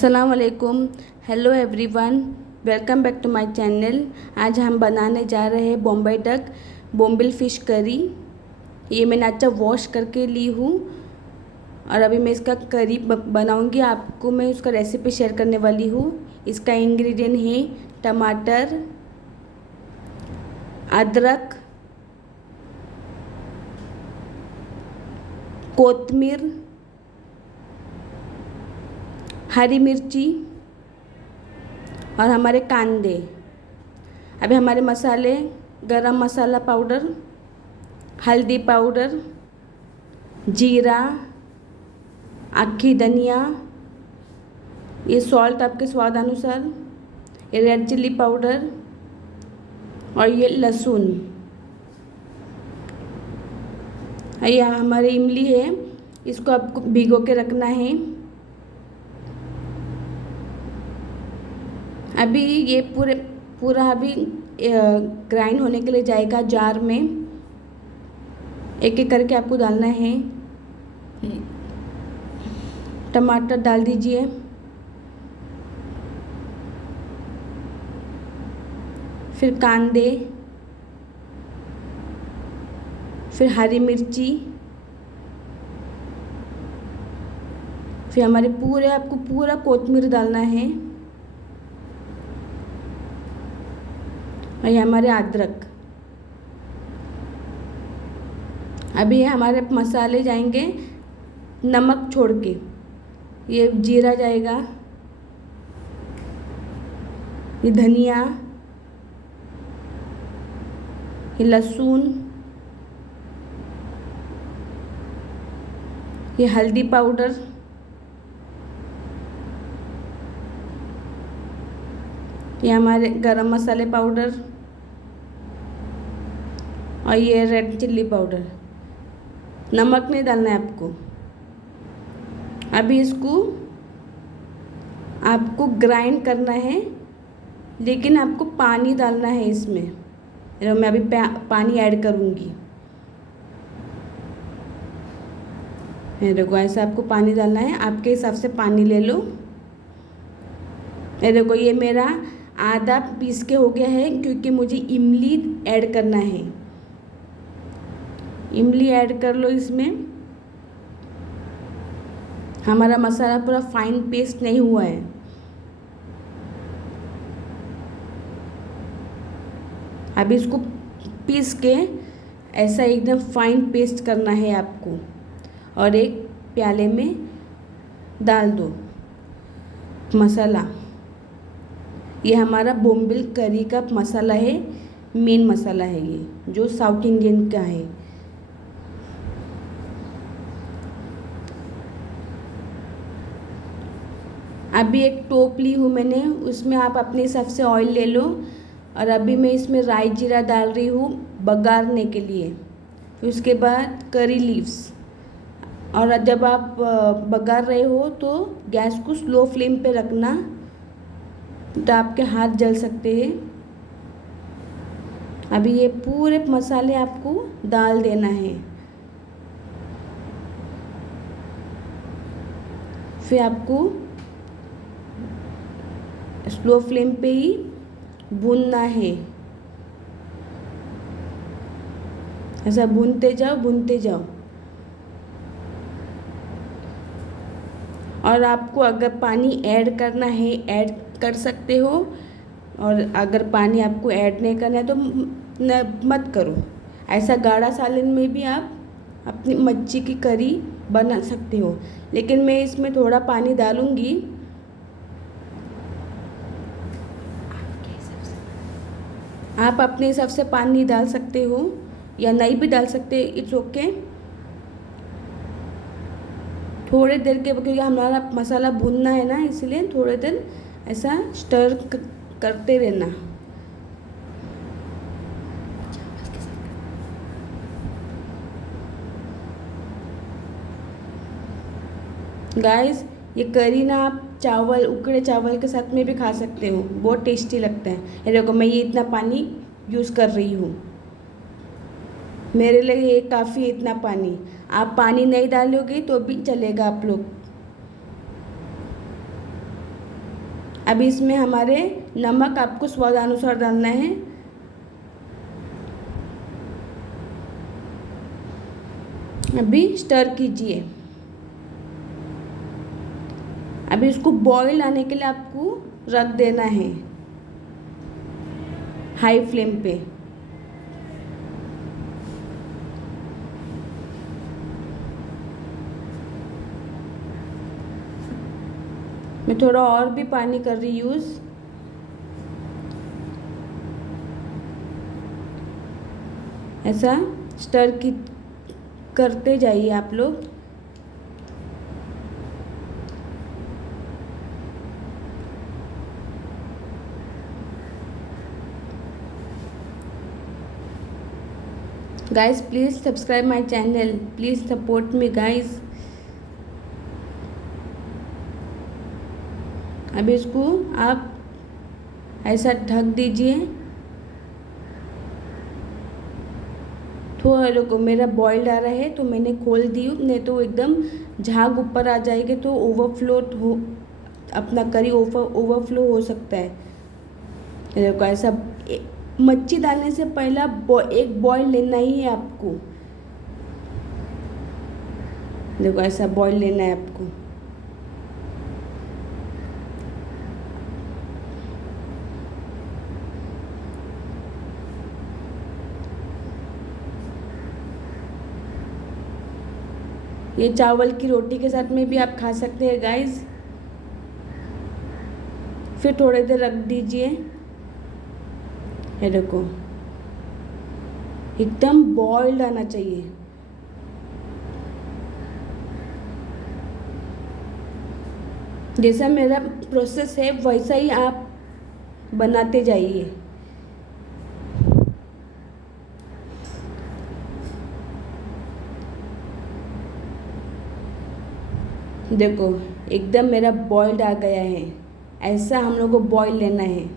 अस्सलामुअलैकुम। Hello everyone, welcome back to my channel. आज हम बनाने जा रहे हैं Bombay duck bombil fish curry. ये मैंने अच्छा वॉश करके ली हूँ और अभी मैं इसका करी बनाऊँगी। आपको मैं उसका रेसिपी शेयर करने वाली हूँ। इसका इंग्रेडिएंट है टमाटर, अदरक, कोतमीर, हरी मिर्ची और हमारे कांदे। अभी हमारे मसाले: गरम मसाला पाउडर, हल्दी पाउडर, जीरा, अक्खी धनिया, ये सॉल्ट आपके स्वाद अनुसार, ये रेड चिल्ली पाउडर और ये लहसुन। ये हमारी इमली है, इसको आपको भिगो के रखना है। अभी ये पूरा अभी ग्राइंड होने के लिए जाएगा जार में। एक एक करके आपको डालना है। टमाटर डाल दीजिए, फिर कांदे, फिर हरी मिर्ची, फिर आपको पूरा कोतमीर डालना है और ये हमारे अदरक। अभी हमारे मसाले जाएंगे नमक छोड़ के। ये जीरा जाएगा, ये धनिया, ये लहसुन, ये हल्दी पाउडर, ये हमारे गरम मसाले पाउडर और ये रेड चिल्ली पाउडर। नमक नहीं डालना है आपको। अभी इसको आपको ग्राइंड करना है, लेकिन आपको पानी डालना है इसमें। मैं अभी पानी ऐड करूँगी। देखो, ऐसा आपको पानी डालना है, आपके हिसाब से पानी ले लो। ये देखो, ये मेरा आधा पीस के हो गया है, क्योंकि मुझे इमली ऐड करना है। इमली ऐड कर लो इसमें। हमारा मसाला पूरा फाइन पेस्ट नहीं हुआ है। अभी इसको पीस के ऐसा एकदम फाइन पेस्ट करना है आपको, और एक प्याले में डाल दो मसाला। ये हमारा बोम्बिल करी का मसाला है, मेन मसाला है ये, जो साउथ इंडियन का है। अभी एक टोप ली हूँ मैंने, उसमें आप अपने हिसाब से ऑयल ले लो। और अभी मैं इसमें राई जीरा डाल रही हूँ बघारने के लिए। फिर उसके बाद करी लीव्स। और जब आप बघार रहे हो तो गैस को स्लो फ्लेम पे रखना, तो आपके हाथ जल सकते हैं। अभी ये पूरे मसाले आपको डाल देना है। फिर आपको स्लो फ्लेम पे ही भूनना है। ऐसा भूनते जाओ, भूनते जाओ। और आपको अगर पानी ऐड करना है, ऐड कर सकते हो। और अगर पानी आपको ऐड नहीं करना है तो मत करो। ऐसा गाढ़ा सालन में भी आप अपनी मच्छी की करी बना सकते हो, लेकिन मैं इसमें थोड़ा पानी डालूँगी। आप अपने हिसाब से पानी डाल सकते हो या नहीं भी डाल सकते, इट्स ओके। थोड़े देर के, क्योंकि हमारा मसाला भूनना है ना, इसलिए थोड़ी देर ऐसा स्टर करते रहना। गाइस, ये करी ना आप चावल, उकड़े चावल के साथ में भी खा सकते हो, बहुत टेस्टी लगता है। ये देखो, मैं ये इतना पानी यूज़ कर रही हूँ। मेरे लिए ये काफ़ी इतना पानी। आप पानी नहीं डालोगे तो भी चलेगा आप लोग। अभी इसमें हमारे नमक आपको स्वादानुसार डालना है। अभी स्टर कीजिए। अभी इसको बॉईल आने के लिए आपको रख देना है हाई फ्लेम पे। मैं थोड़ा और भी पानी कर रही यूज़। ऐसा स्टर की करते जाइए आप लोग। Guys please subscribe my channel, please support me guys. अभी इसको आप ऐसा ढक दीजिए। थोड़ा रुको, मेरा बॉइल्ड आ रहा है तो मैंने खोल दी, नहीं तो एकदम झाग ऊपर आ जाएगी तो ओवरफ्लो हो, अपना करी ओवरफ्लो हो सकता है। देखो ऐसा मच्छी डालने से पहला एक बॉईल लेना ही है आपको। देखो ऐसा बॉईल लेना है आपको। ये चावल की रोटी के साथ में भी आप खा सकते हैं गाइस। फिर थोड़ी देर रख दीजिए। ये देखो एकदम बॉइल्ड आना चाहिए। जैसा मेरा प्रोसेस है वैसा ही आप बनाते जाइए। देखो एकदम मेरा बॉइल्ड आ गया है। ऐसा हम लोग को बॉईल लेना है।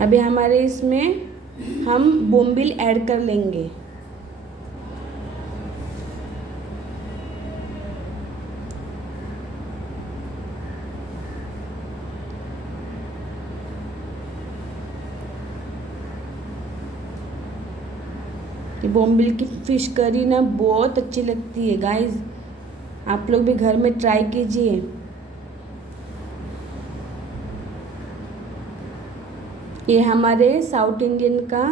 अभी हमारे इसमें हम बोम्बिल ऐड कर लेंगे। बोम्बिल की फ़िश करी ना बहुत अच्छी लगती है गाइस, आप लोग भी घर में ट्राई कीजिए। ये हमारे साउथ इंडियन का,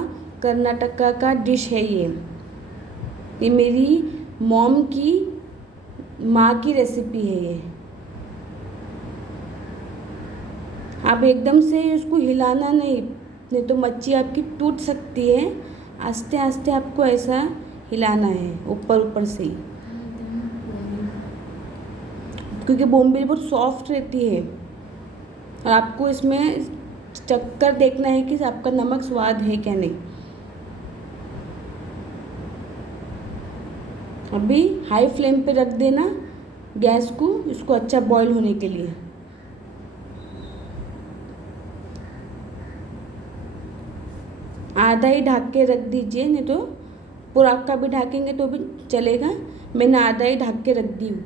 कर्नाटका का डिश है ये मेरी मॉम की माँ की रेसिपी है ये। आप एकदम से उसको हिलाना नहीं तो मच्छी आपकी टूट सकती है। आस्ते आस्ते आपको ऐसा हिलाना है ऊपर ऊपर से ही, क्योंकि बोम्बिल बहुत सॉफ्ट रहती है। और आपको इसमें चक्कर देखना है कि आपका नमक स्वाद है क्या नहीं। अभी हाई फ्लेम पे रख देना गैस को, इसको अच्छा बॉईल होने के लिए। आधा ही ढक के रख दीजिए, नहीं तो पूरा का भी ढकेंगे तो भी चलेगा। मैंने आधा ही ढक के रख दी हूँ।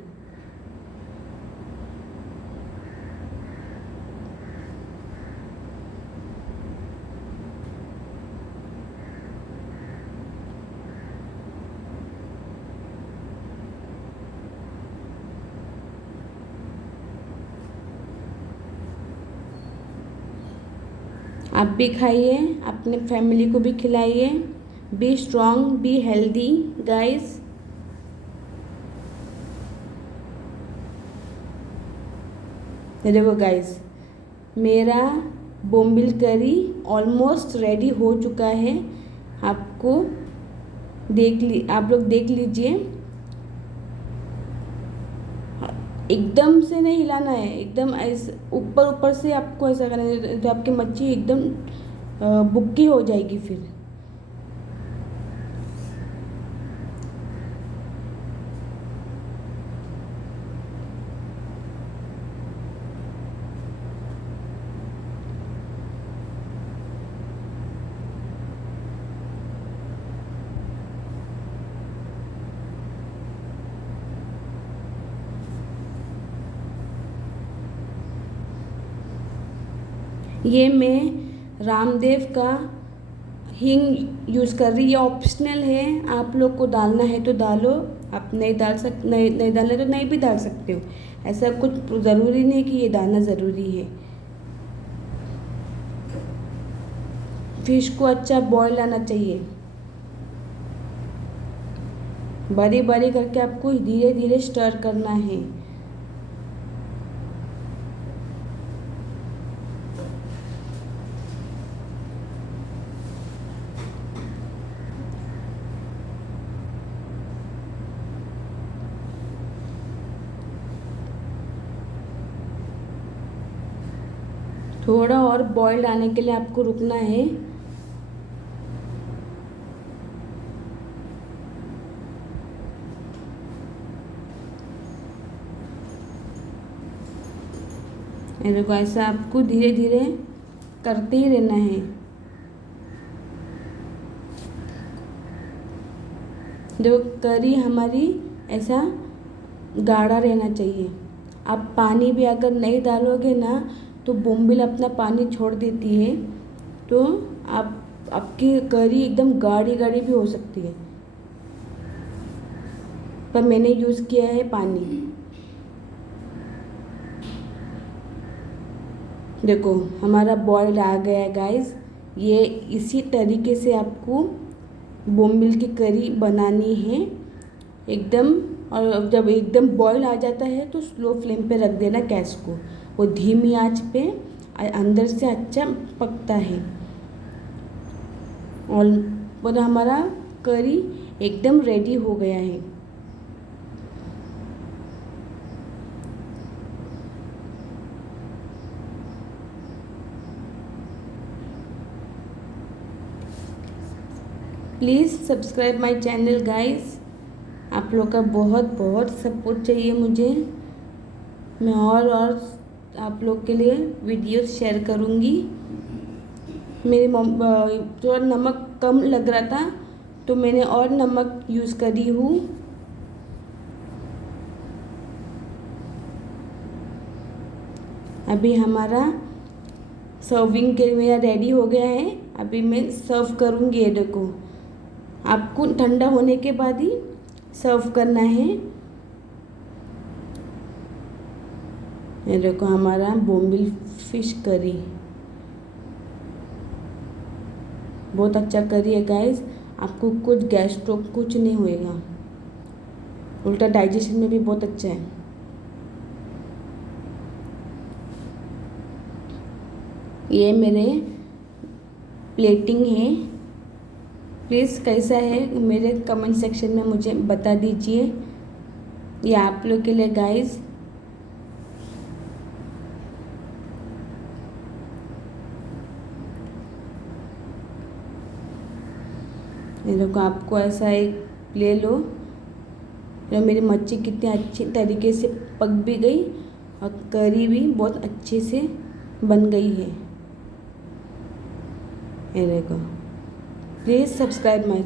आप भी खाइए, अपने फैमिली को भी खिलाइए। Be strong, be healthy guys. देखो गाइस, मेरा बोम्बिल करी ऑलमोस्ट रेडी हो चुका है। आपको आप लोग देख लीजिए। एकदम से नहीं हिलाना है, एकदम ऐसे ऊपर ऊपर से आपको ऐसा करना है तो आपकी मच्छी एकदम बुक्की हो जाएगी फिर। ये मैं रामदेव का हींग यूज़ कर रही। ये ऑप्शनल है, आप लोग को डालना है तो डालो, आप नहीं डालना तो नहीं भी डाल सकते हो। ऐसा कुछ ज़रूरी नहीं कि ये डालना ज़रूरी है। फिश को अच्छा बॉईल आना चाहिए। बारी बारी करके आपको धीरे धीरे स्टर करना है। थोड़ा और बॉईल आने के लिए आपको रुकना है। देखो ऐसा आपको धीरे धीरे करते ही रहना है। देखो करी हमारी ऐसा गाढ़ा रहना चाहिए। आप पानी भी अगर नहीं डालोगे ना तो बोम्बिल अपना पानी छोड़ देती है, तो आपकी करी एकदम गाढ़ी गाढ़ी भी हो सकती है। पर मैंने यूज़ किया है पानी। देखो हमारा बॉयल आ गया है गाइस। ये इसी तरीके से आपको बोम्बिल की करी बनानी है एकदम। और जब एकदम बॉयल आ जाता है तो स्लो फ्लेम पे रख देना गैस को। वो धीमी आंच पे अंदर से अच्छा पकता है। और हमारा करी एकदम रेडी हो गया है। Please subscribe my channel guys. आप लोग का बहुत बहुत सपोर्ट चाहिए मुझे। मैं और आप लोग के लिए वीडियोस शेयर करूँगी। मेरी थोड़ा नमक कम लग रहा था तो मैंने और नमक यूज़ करी हूँ। अभी हमारा सर्विंग के लिए रेडी हो गया है। अभी मैं सर्व करूँगी। ये देखो आपको ठंडा होने के बाद ही सर्व करना है। ये देखो हमारा बोम्बिल फिश करी बहुत अच्छा करी है गाइस। आपको कुछ गैस्ट्रो कुछ नहीं होएगा, उल्टा डाइजेशन में भी बहुत अच्छा है। ये मेरे प्लेटिंग है। प्लीज़ कैसा है मेरे कमेंट सेक्शन में मुझे बता दीजिए। ये आप लोग के लिए गाइस। ये देखो आपको ऐसा एक ले लो। तो मेरी मच्छी कितनी अच्छी तरीके से पक भी गई और करी भी बहुत अच्छे से बन गई है। ये देखो प्लीज़ सब्सक्राइब माय